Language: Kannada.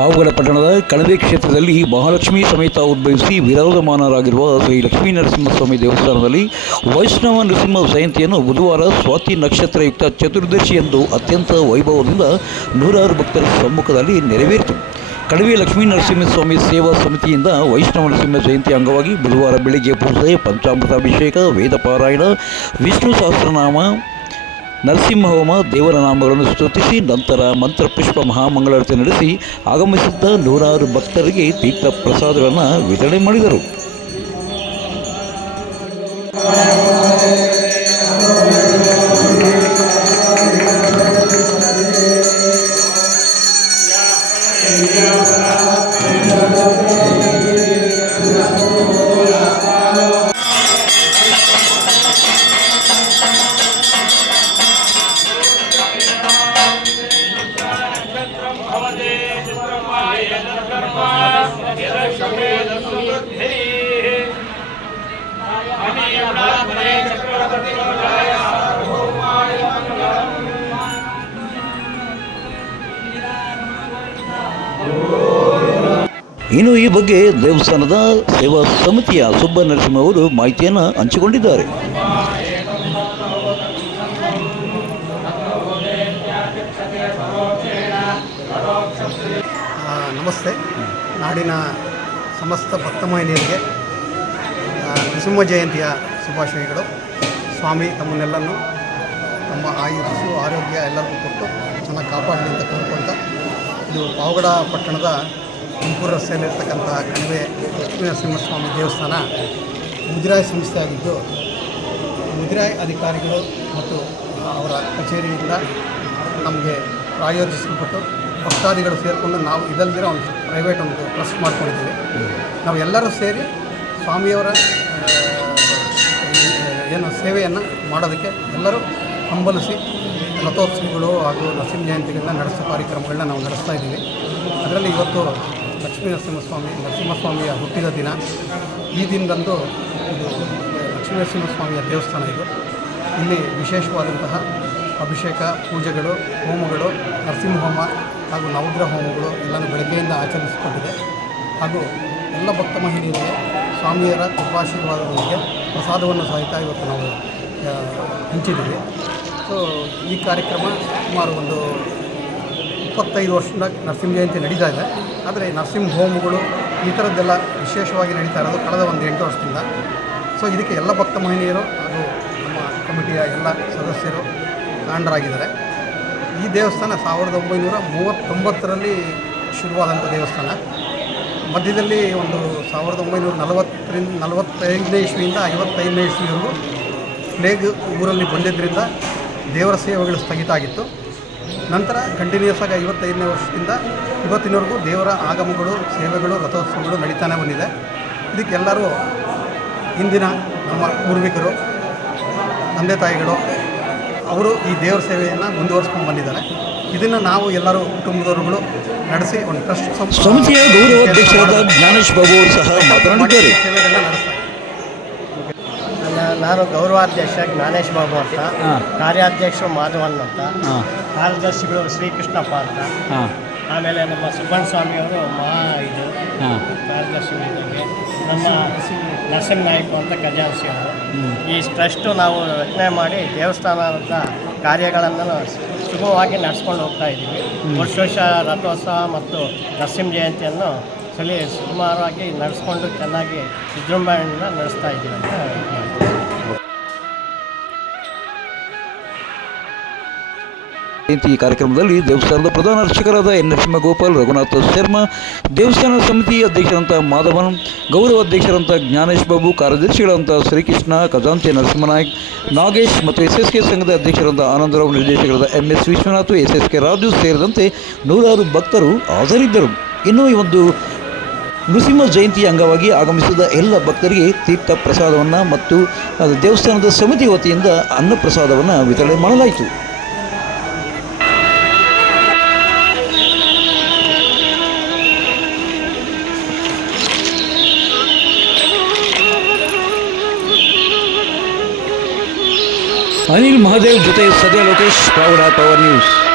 ಪಾವಗಡ ಪಟ್ಟಣದ ಕಣವೆ ಕ್ಷೇತ್ರದಲ್ಲಿ ಮಹಾಲಕ್ಷ್ಮಿ ಸಮೇತ ಉದ್ಭವಿಸಿ ವಿರಾಜಮಾನರಾಗಿರುವ ಶ್ರೀ ಲಕ್ಷ್ಮೀ ನರಸಿಂಹಸ್ವಾಮಿ ದೇವಸ್ಥಾನದಲ್ಲಿ ವೈಷ್ಣವ ನರಸಿಂಹ ಜಯಂತಿಯನ್ನು ಬುಧವಾರ ಸ್ವಾತಿ ನಕ್ಷತ್ರಯುಕ್ತ ಚತುರ್ದಶಿ ಎಂದು ಅತ್ಯಂತ ವೈಭವದಿಂದ ನೂರಾರು ಭಕ್ತರ ಸಮ್ಮುಖದಲ್ಲಿ ನೆರವೇರಿತು. ಕಡವೆ ಲಕ್ಷ್ಮೀ ನರಸಿಂಹಸ್ವಾಮಿ ಸೇವಾ ಸಮಿತಿಯಿಂದ ವೈಷ್ಣವ ನರಸಿಂಹ ಜಯಂತಿ ಅಂಗವಾಗಿ ಬುಧವಾರ ಬೆಳಿಗ್ಗೆ ಪೂಜೆ, ಪಂಚಾಮೃತಾಭಿಷೇಕ ವೇದ ಪಾರಾಯಣ ವಿಷ್ಣು ಸಹಸ್ರನಾಮ ನರಸಿಂಹ ಹೋಮ ದೇವರ ನಾಮಗಳನ್ನು ಸ್ತುತಿಸಿ, ನಂತರ ಮಂತ್ರಪುಷ್ಪ ಮಹಾಮಂಗಳಾರತಿ ನಡೆಸಿ, ಆಗಮಿಸಿದ್ದ ನೂರಾರು ಭಕ್ತರಿಗೆ ತೀರ್ಥ ಪ್ರಸಾದಗಳನ್ನು ವಿತರಣೆ ಮಾಡಿದರು. ಇನ್ನು ಈ ಬಗ್ಗೆ ದೇವಸ್ಥಾನದ ಸೇವಾ ಸಮಿತಿಯ ಸುಬ್ಬ ನರಸಿಂಹ ಅವರು ಮಾಹಿತಿಯನ್ನು ಹಂಚಿಕೊಂಡಿದ್ದಾರೆ. ನಮಸ್ತೆ. ನಾಡಿನ ಸಮಸ್ತ ಭಕ್ತ ಮಹಿಳೆಯರಿಗೆ ನರಸಿಂಹ ಜಯಂತಿಯ ಶುಭಾಶಯಗಳು. ಸ್ವಾಮಿ ತಮ್ಮನ್ನೆಲ್ಲನೂ ತಮ್ಮ ಆಯುಸ್ಸು, ಆರೋಗ್ಯ ಎಲ್ಲರಿಗೂ ಕೊಟ್ಟು ಚೆನ್ನಾಗಿ ಕಾಪಾಡಲಿ ಅಂತ ಕೋರ್ಕೊಳ್ತಾ ಇದು ಪಾವಗಡ ಪಟ್ಟಣದ ತುಮಕೂರು ರಸ್ತೆಯಲ್ಲಿರ್ತಕ್ಕಂಥ ಕಣಿವೆ ಲಕ್ಷ್ಮೀ ನರಸಿಂಹಸ್ವಾಮಿ ದೇವಸ್ಥಾನ ಮುಜರಾಯಿ ಸಂಸ್ಥೆ ಆಗಿದ್ದು ಮುಜರಾಯಿ ಅಧಿಕಾರಿಗಳು ಮತ್ತು ಅವರ ಕಚೇರಿಯಿಂದ ನಮಗೆ ಪ್ರಾಯೋಜಿಸಲ್ಪಟ್ಟು ಭಕ್ತಾದಿಗಳು ಸೇರಿಕೊಂಡು ನಾವು ಇದಲ್ದಿರೋ ಒಂದು ಪ್ರೈವೇಟ್ ಒಂದು ಟ್ರಸ್ಟ್ ಮಾಡ್ಕೊಂಡಿದ್ದೀವಿ. ನಾವು ಎಲ್ಲರೂ ಸೇರಿ ಸ್ವಾಮಿಯವರ ಏನು ಸೇವೆಯನ್ನು ಮಾಡೋದಕ್ಕೆ ಎಲ್ಲರೂ ಹಂಬಲಿಸಿ ರಥೋತ್ಸವಗಳು ಹಾಗೂ ನರಸಿಂಹ ಜಯಂತಿಗಳನ್ನ ನಡೆಸೋ ಕಾರ್ಯಕ್ರಮಗಳನ್ನ ನಾವು ನಡೆಸ್ತಾ ಇದ್ದೀವಿ. ಅದರಲ್ಲಿ ಇವತ್ತು ಲಕ್ಷ್ಮೀ ನರಸಿಂಹಸ್ವಾಮಿ, ನರಸಿಂಹಸ್ವಾಮಿಯ ಹುಟ್ಟಿದ ದಿನ. ಈ ದಿನದಂದು ಲಕ್ಷ್ಮೀ ನರಸಿಂಹಸ್ವಾಮಿಯ ದೇವಸ್ಥಾನ ಇದು. ಇಲ್ಲಿ ವಿಶೇಷವಾದಂತಹ ಅಭಿಷೇಕ, ಪೂಜೆಗಳು, ಹೋಮಗಳು ನರಸಿಂಹ ಹೋಮ ಹಾಗೂ ನವಗ್ರಹ ಹೋಮಗಳು ಎಲ್ಲನೂ ಬೆಳಗ್ಗೆಯಿಂದ ಆಚರಿಸಿಕೊಂಡಿದೆ. ಹಾಗೂ ಎಲ್ಲ ಭಕ್ತ ಮಹಿಳೆಯರಿಗೆ, ಸ್ವಾಮಿಯರ ಕೃಪಾಶೀರ್ವಾದದೊಂದಿಗೆ ಪ್ರಸಾದವನ್ನು ಸಹಿತ ಇವತ್ತು ನಾವು ಹಂಚಿದ್ದೀವಿ. ಸೊ, ಈ ಕಾರ್ಯಕ್ರಮ ಸುಮಾರು ಒಂದು ಇಪ್ಪತ್ತೈದು ವರ್ಷದಿಂದ ನರಸಿಂಹ ಜಯಂತಿ ನಡೀತಾ ಇದೆ. ಆದರೆ ನರಸಿಂಹ ಹೋಮ್ಗಳು ಈ ಥರದ್ದೆಲ್ಲ ವಿಶೇಷವಾಗಿ ನಡೀತಾ ಇರೋದು ಕಳೆದ ಒಂದು ಎಂಟು ವರ್ಷದಿಂದ. ಸೊ, ಇದಕ್ಕೆ ಎಲ್ಲ ಭಕ್ತ ಮಹಿಳೆಯರು ಹಾಗೂ ನಮ್ಮ ಕಮಿಟಿಯ ಎಲ್ಲ ಸದಸ್ಯರು ಕಾಂಡರಾಗಿದ್ದಾರೆ. ಈ ದೇವಸ್ಥಾನ ಸಾವಿರದ ಒಂಬೈನೂರ ಮೂವತ್ತೊಂಬತ್ತರಲ್ಲಿ ಶುರುವಾದಂಥ ದೇವಸ್ಥಾನ. ಮಧ್ಯದಲ್ಲಿ ಒಂದು ಸಾವಿರದ ಒಂಬೈನೂರ ನಲವತ್ತರಿಂದ, ನಲವತ್ತೈದನೇ ಇಸ್ವಿಯಿಂದ ಐವತ್ತೈದನೇ ಇಸ್ವಿವರೆಗೂ ಪ್ಲೇಗ್ ಊರಲ್ಲಿ ಬಂದಿದ್ದರಿಂದ ದೇವರ ಸೇವೆಗಳು ಸ್ಥಗಿತ ಆಗಿತ್ತು. ನಂತರ ಕಂಟಿನ್ಯೂಸ್ ಆಗಿ ಐವತ್ತೈದನೇ ವರ್ಷದಿಂದ ಇವತ್ತಿನವರೆಗೂ ದೇವರ ಆಗಮಗಳು ಸೇವೆಗಳು ರಥೋತ್ಸವಗಳು ನಡೀತಾನೆ ಬಂದಿದೆ. ಇದಕ್ಕೆಲ್ಲರೂ ಹಿಂದಿನ ನಮ್ಮ ಪೂರ್ವಿಕರು ತಂದೆ ತಾಯಿಗಳು ಅವರು ಈ ದೇವರ ಸೇವೆಯನ್ನು ಮುಂದುವರಿಸ್ಕೊಂಡು ಬಂದಿದ್ದಾರೆ. ಇದನ್ನು ನಾವು ಎಲ್ಲರೂ ಕುಟುಂಬದವರುಗಳು ನಡೆಸಿ ಒಂದು ಟ್ರಸ್ಟ್ ಸಂಸ್ಥೆಯ ಸಮಿತಿಯ ಗೌರವ ಅಧ್ಯಕ್ಷರಾದ ಜ್ಞಾನೇಶ್ ಬಾಬು ಅವರು ಸಹ ಮಾತನಾಡಿದ್ದಾರೆ. ನಾನು ಗೌರವಾಧ್ಯಕ್ಷ ಜ್ಞಾನೇಶ್ ಬಾಬು ಅಂತ. ಕಾರ್ಯಾಧ್ಯಕ್ಷರು ಮಾಧವನ್ ಅಂತ ಕಾರ್ಯದರ್ಶಿಗಳು ಶ್ರೀಕೃಷ್ಣಪ್ಪ ಅಂತ. ಆಮೇಲೆ ನಮ್ಮ ಸುಬ್ಬಣ್ಣ ಸ್ವಾಮಿಯವರು ಮಹಾ ಇದು ಹಾಂ. ಕಾರ್ಯದರ್ಶಿಗಳಿದ್ದಾರೆ ನಮ್ಮ ನರಸಿಂಹ ನಾಯ್ಕು ಅಂತ ಖಜಾನ್ಸಿಯವರು ಈ ಟ್ರಸ್ಟು ನಾವು ರಚನೆ ಮಾಡಿ ದೇವಸ್ಥಾನದ ಕಾರ್ಯಗಳನ್ನು ಸುಗಮವಾಗಿ ನಡೆಸ್ಕೊಂಡು ಹೋಗ್ತಾ ಇದ್ದೀವಿ. ವರ್ಷ ವರ್ಷ ರಥೋತ್ಸವ ಮತ್ತು ನರಸಿಂಹ ಜಯಂತಿಯನ್ನು ಸಲಿ ಸುಮಾರಾಗಿ ನಡೆಸ್ಕೊಂಡು ಚೆನ್ನಾಗಿ ವಿಜೃಂಭಣೆಯಿಂದ ನಡೆಸ್ತಾ ಇದ್ದೀವಿ ಅಂತ ಜಯಂತಿ ಕಾರ್ಯಕ್ರಮದಲ್ಲಿ ದೇವಸ್ಥಾನದ ಪ್ರಧಾನ ಅರ್ಚಕರಾದ ಎನ್ ನರಸಿಂಹಗೋಪಾಲ್ ರಘುನಾಥ ಶರ್ಮಾ, ದೇವಸ್ಥಾನ ಸಮಿತಿ ಅಧ್ಯಕ್ಷರಂತ ಮಾಧವನ್, ಗೌರವ ಅಧ್ಯಕ್ಷರಂತ ಜ್ಞಾನೇಶ್ ಬಾಬು, ಕಾರ್ಯದರ್ಶಿಗಳಂತ ಶ್ರೀಕೃಷ್ಣ, ಖಜಾಂಚಿ ನರಸಿಂಹನಾಯ್ಕ, ನಾಗೇಶ್ ಮತ್ತು ಎಸ್ ಎಸ್ ಕೆ ಸಂಘದ ಅಧ್ಯಕ್ಷರಾದ ಆನಂದರಾವ್, ನಿರ್ದೇಶಕರಾದ M S Vishwanath S S K Raju ಸೇರಿದಂತೆ ನೂರಾರು ಭಕ್ತರು ಹಾಜರಿದ್ದರು. ಇನ್ನು ಈ ಒಂದು ನೃಸಿಂಹ ಜಯಂತಿ ಅಂಗವಾಗಿ ಆಗಮಿಸಿದ ಎಲ್ಲ ಭಕ್ತರಿಗೆ ತೀರ್ಥ ಪ್ರಸಾದವನ್ನು ಮತ್ತು ದೇವಸ್ಥಾನದ ಸಮಿತಿ ವತಿಯಿಂದ ಅನ್ನಪ್ರಸಾದವನ್ನು ವಿತರಣೆ ಮಾಡಲಾಯಿತು. અનિલ મહાદેવ જતે સત્ય લોકેશ પાવડા પાવર ન્યૂઝ.